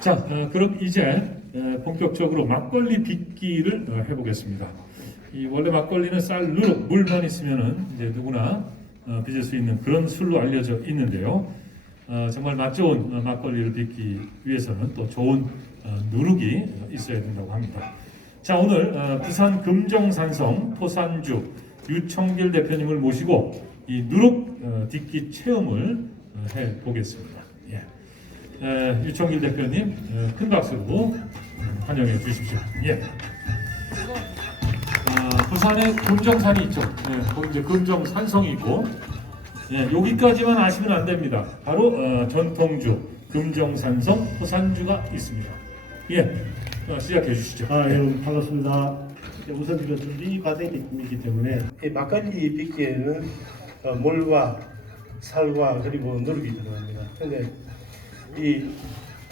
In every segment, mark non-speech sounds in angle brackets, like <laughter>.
자, 어, 그럼 이제 에, 본격적으로 막걸리 빚기를 어, 해보겠습니다. 이 원래 막걸리는 쌀, 누룩, 물만 있으면은 이제 누구나 어, 빚을 수 있는 그런 술로 알려져 있는데요. 어, 정말 맛 좋은 어, 막걸리를 빚기 위해서는 또 좋은 어, 누룩이 있어야 된다고 합니다. 자, 오늘 어, 부산 금정산성 토산주 유청길 대표님을 모시고 이 누룩 어, 빚기 체험을 어, 해 보겠습니다. 예. 에, 유청길 대표님 에, 큰 박수로 음, 환영해 주십시오. 예. 아, 부산에 금정산이 있죠. 예, 거기 이제 금정산성이 있고 예, 여기까지만 아시면 안 됩니다. 바로 어, 전통주 금정산성 토산주가 있습니다. 예, 어, 시작해 주시죠. 아, 예. 여러분 반갑습니다. 네, 우선 이거 준비 과정이 있기 때문에 이 막걸리 빚기에는 어, 물과 살과 그리고 누룩이 들어갑니다. 근데 이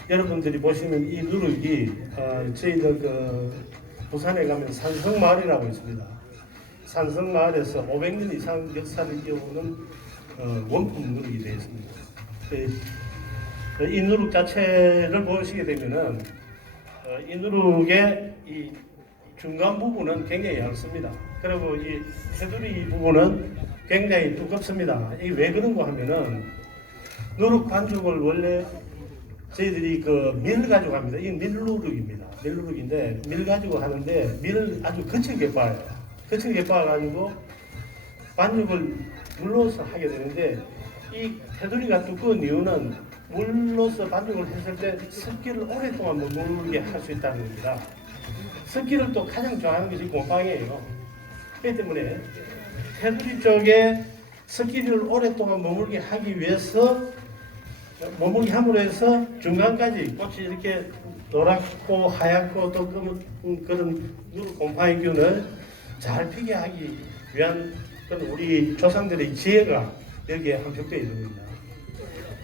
여러분들이 보시는 이 누룩이 어, 저희들 그 부산에 가면 산성마을이라고 있습니다. 산성마을에서 500년 이상 역사를 이어오는 어, 원품 누룩이 되어 있습니다. 그, 이 누룩 자체를 보시게 되면은 어, 이 누룩의 이 중간 부분은 굉장히 얇습니다. 그리고 이 테두리 부분은 굉장히 두껍습니다. 이게 왜 그런가 하면은 누룩 반죽을 원래 저희들이 그 밀 가지고 합니다. 이게 밀누룩입니다. 밀누룩인데 밀 가지고 하는데 밀을 아주 거칠게 빻아요. 거칠게 빻아가지고 반죽을 물로서 하게 되는데 이 테두리가 두꺼운 이유는 물로서 반죽을 했을 때 습기를 오랫동안 머물게 할 수 있다는 겁니다. 습기를 또 가장 좋아하는 것이 곰팡이에요. 그렇기 때문에 테두리 쪽에 습기를 오랫동안 머물게 하기 위해서 머물게 함으로 해서 중간까지 꽃이 이렇게 노랗고 하얗고 또 검은 그런 곰팡이균을 잘 피게 하기 위한 그런 우리 조상들의 지혜가 여기에 함축되어 있는 겁니다.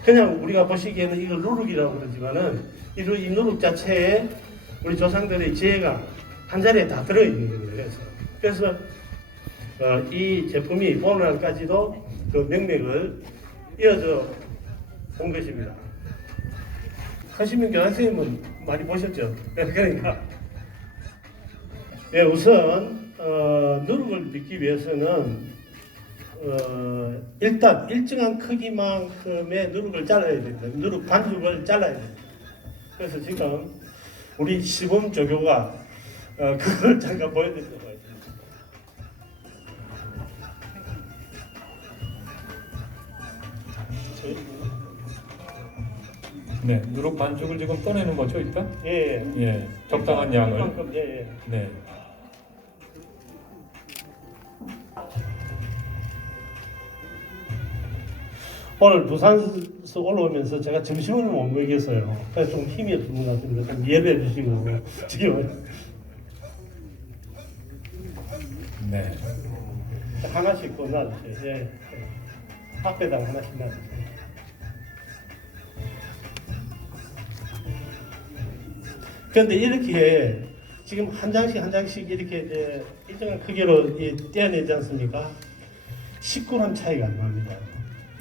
그냥 우리가 보시기에는 이걸 누룩이라고 그러지만은 이 누룩 자체에 우리 조상들의 지혜가 한 자리에 다 들어있는 겁니다. 그래서 그래서 어, 이 제품이 오늘날까지도 그 명맥을 이어져 온 것입니다. 하시민 교장 선생님은 많이 보셨죠? <laughs> 그러니까 예, 우선 어, 누룩을 빚기 위해서는 어, 일단 일정한 크기만큼의 누룩을 잘라야 됩니다. 누룩 반죽을 잘라야 됩니다. 그래서 지금 우리 시범 조교가 어, 그걸 <laughs> 잠깐 보여드리도록 하 네, 누룩 반죽을 지금 떠내는 거죠, 일단? 예, 예. 예, 적당한 양을. 이만큼, 예, 예. 네. 오늘 부산에서 올라오면서 제가 점심을 못 먹겠어요. 그래서 좀 힘이 없는 것 같습니다. 좀 이해해 주시고 <laughs> 지금 네. 하나씩 꺼놔주세요. 예. 예. 앞에다가 하나씩 놔주세요. 그런데 이렇게 지금 한 장씩 한 장씩 이렇게 이제 일정한 크기로 이 떼어내지 않습니까? 19g 차이가 안 납니다.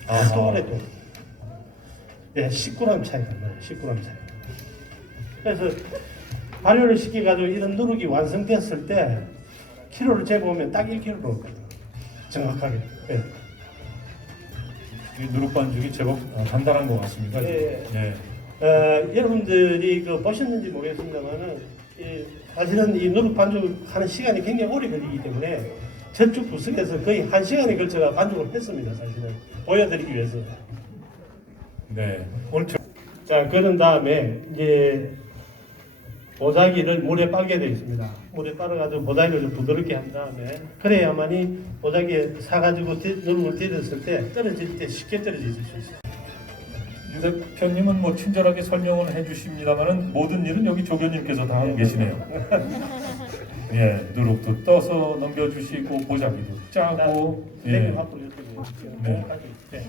아주. 오래도. 네, 19g 차이가 안 나요. 19g 차이. 그래서 발효를 시켜가지고 이런 누룩이 완성됐을 때 키로를 재보면 딱 1kg 나거든요. 정확하게. 네. 이 누룩 반죽이 제법 어, 단단한 것 같습니다. 예. 예. 어, 여러분들이 그 보셨는지 모르겠습니다만은 이, 사실은 이 누룩 반죽하는 시간이 굉장히 오래 걸리기 때문에 저쪽 부석에서 거의 한 시간에 걸쳐가 반죽을 했습니다. 사실은 보여드리기 위해서. 네. 오늘 저- 자, 그런 다음에 이제 보자기를 물에 빨게 되어 있습니다. 물에 빨아가지고 보자기를 좀 부드럽게 한 다음에 그래야만이 보자기에 사가지고 디- 누룩을 디뎠을 때 떨어질 때 쉽게 떨어질 수 있어요. 유 대표님은 뭐 친절하게 설명을 해주십니다만은 모든 일은 여기 조교님께서 다 하고 계시네요. <laughs> 예, 누룩도 떠서 넘겨주시고 보자기도 짜고 네. 예, 앞으로 이쪽으로 네. 네.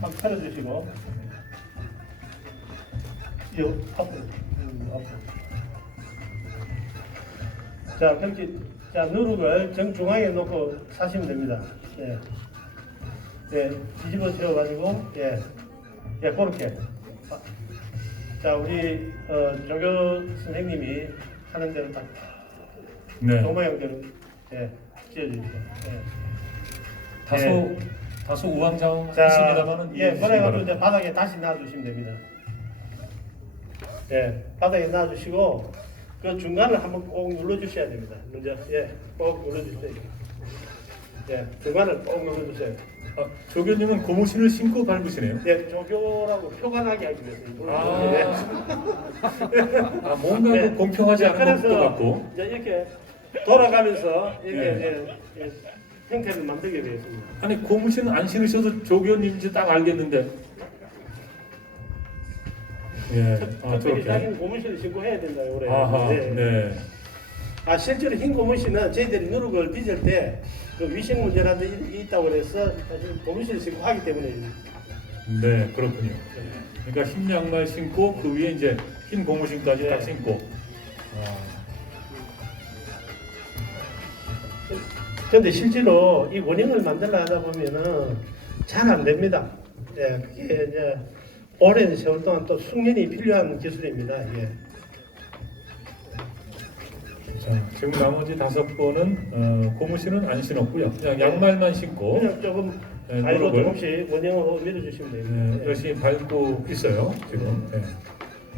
확 털어주시고 이 앞으로 음, 앞으로 자 그렇게 자 누룩을 정 중앙에 놓고 사시면 됩니다 예. 예, 뒤집어 세워가지고 예. 예, 그렇게. 자, 우리 어, 조교 선생님이 하는 대로 딱 네. 그 모양대로 예, 지어주십시오. 예. 다소 다소 우왕좌왕했습니다만은 예, 그래가지고 이제 바닥에 다시 놔주시면 됩니다. 예, 바닥에 놔주시고 그 중간을 한번 꼭 눌러주셔야 됩니다. 먼저 예, 꼭 눌러주세요. 예, 중간을 꼭 눌러주세요. 아, 조교님은 고무신을 신고 밟으시네요. 예, 조교라고 표가 나게 하기 위해서 아, 예. 아 뭔가 네. 그 공평하지 않은 그래서 것도 같고. 이제 이렇게 돌아가면서 이렇게 네. 예, 예, 형태를 만들게 되었습니다. 아니 고무신 안 신으셔도 조교님인지 딱 알겠는데. 예, 아 특별히 저렇게. 자기는 고무신을 신고 해야 된다고 그래요. 아하, 네. 네. 아 실제로 흰 고무신은 저희들이 누룩을 빚을 때그 위생 문제라도 이- 있다고 그래서 사실 고무신을 신고 하기 때문에 네, 그렇군요. 그러니까 흰 양말 신고 그 위에 이제 흰 고무신까지 네. 딱 신고. 아, 그런데 실제로 이 원형을 만들려 하다 보면은 잘 안 됩니다. 예, 그게 이제 오랜 세월 동안 또 숙련이 필요한 기술입니다. 예. 자, 지금 나머지 다섯 번은 어, 고무신은 안 신었고요. 그냥 양말만 신고 그냥 조금 네, 아이고 누룩을. 조금씩 원형으로 밀어주시면 네, 됩니다. 예. 열심히 밟고 있어요. 지금 네.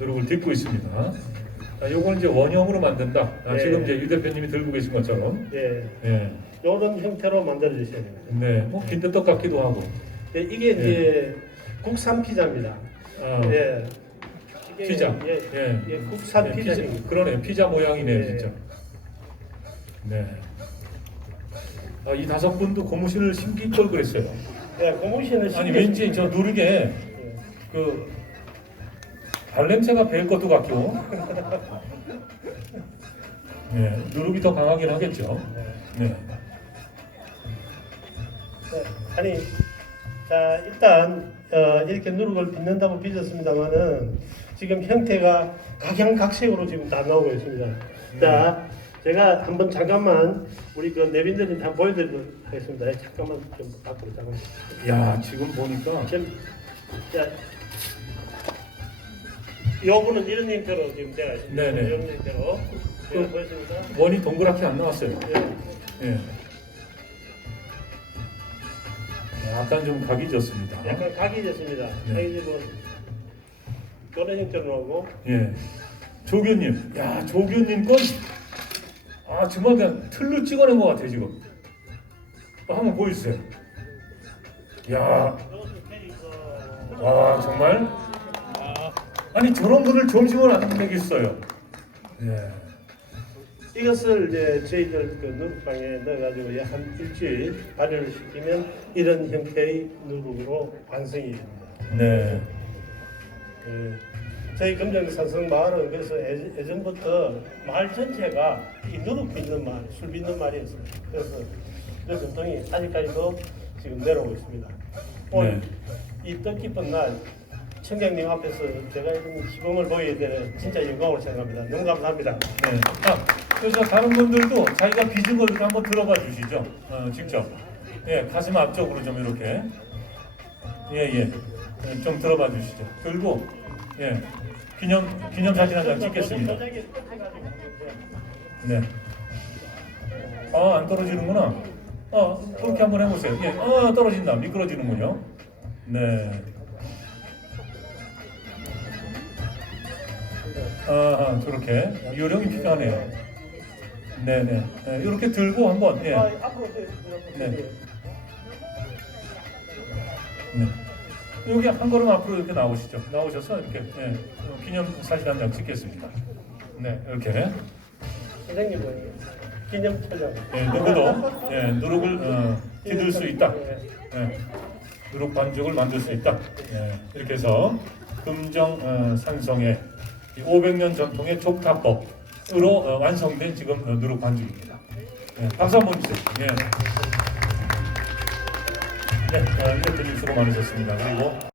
누룩을 딛고 있습니다. 아, 요건 이제 원형으로 만든다. 아, 네. 지금 이제 유 대표님이 들고 계신 것처럼. 예, 예. 이런 형태로 만들어 주셔야 됩니다. 네, 뭐 빈대떡 같기도 하고. 예, 이게 이제 국산 피자입니다. 아, 예. 이게 피자. 예, 예. 예, 국산 네, 피자. 피자. 그러네, 피자 모양이네요, 네. 진짜. 네. 아, 이 다섯 분도 고무신을 신길 걸 그랬어요. 예, 고무신을 아니 왠지 저 누르게 예. 그 발냄새가 배일 것도 같고. <laughs> 네, 누룩이 더 강하긴 하겠죠. 네. 네, 아니, 자 일단 어, 이렇게 누룩을 빚는다고 빚었습니다만은 지금 형태가 각양각색으로 지금 다 나오고 있습니다. 자, 제가 한번 잠깐만 우리 그 내빈들한테 한번 보여드리도록 하겠습니다. 예, 잠깐만 좀 앞으로 잠깐만. 야 지금 보니까 지금 자, 요거는 이런 형태로 지금 되어 있습니다. 네네. 이런 형태로 제가 보였습니다. 원이 동그랗게 안 나왔어요. 예, 예. 약간 좀 각이 졌습니다. 약간 각이 됐습니다. 네. 각이 뭐 그런 형태로 나오고 예. 조교님, 야 조교님 건, 아 정말 그냥 틀로 찍어낸 것 같아요 지금. 어, 한번 보여주세요. 야, 와 정말. 아니 저런 분을 점심을 안 먹겠어요. 예. 이것을 이제 저희들 그 누룩방에 넣어가지고 약한 일주일 발효를 시키면 이런 형태의 누룩으로 완성이 됩니다. 네. 그 저희 금정산성 마을은 그래서 예- 예전부터 마을 전체가 이 누룩 빚는 마을, 술 빚는 마을이었어요. 그래서 그 전통이 아직까지도 지금 내려오고 있습니다. 오늘 이 뜻깊은 날 청장님 앞에서 제가 이런 시범을 보여야 되는 진짜 영광으로 생각합니다. 너무 감사합니다. 네. 아, 그래서 다른 분들도 자기가 빚은 걸 한번 들어봐 주시죠. 어, 직접. 예, 가슴 앞쪽으로 좀 이렇게. 예, 예. 예, 좀 들어봐 주시죠. 들고, 예. 기념, 기념 사진 한 장 찍겠습니다. 네. 아, 안 떨어지는구나. 어, 그렇게 한번 해보세요. 예, 어, 떨어진다. 미끄러지는군요. 네. 아, 저렇게. 요령이 필요하네요. 네네. 네, 이렇게 들고 한번, 예. 아, 네. 네. 여기 한 걸음 앞으로 이렇게 나오시죠. 나오셔서 이렇게, 예. 어, 기념 사진 한 장 찍겠습니다. 네, 이렇게. 선생님은 기념 촬영. 예, 누구도 예, 누룩을 어, 딛을 수 있다. 예, 누룩 반죽을 만들 수 있다. 예, 이렇게 해서 금정 어, 산성의 500년 전통의 족타법으로 어, 완성된 지금 어, 누룩 반죽입니다. 예, 박수 한번 주세요. 예. 네, 어, 이렇게 수고 많으셨습니다. 그리고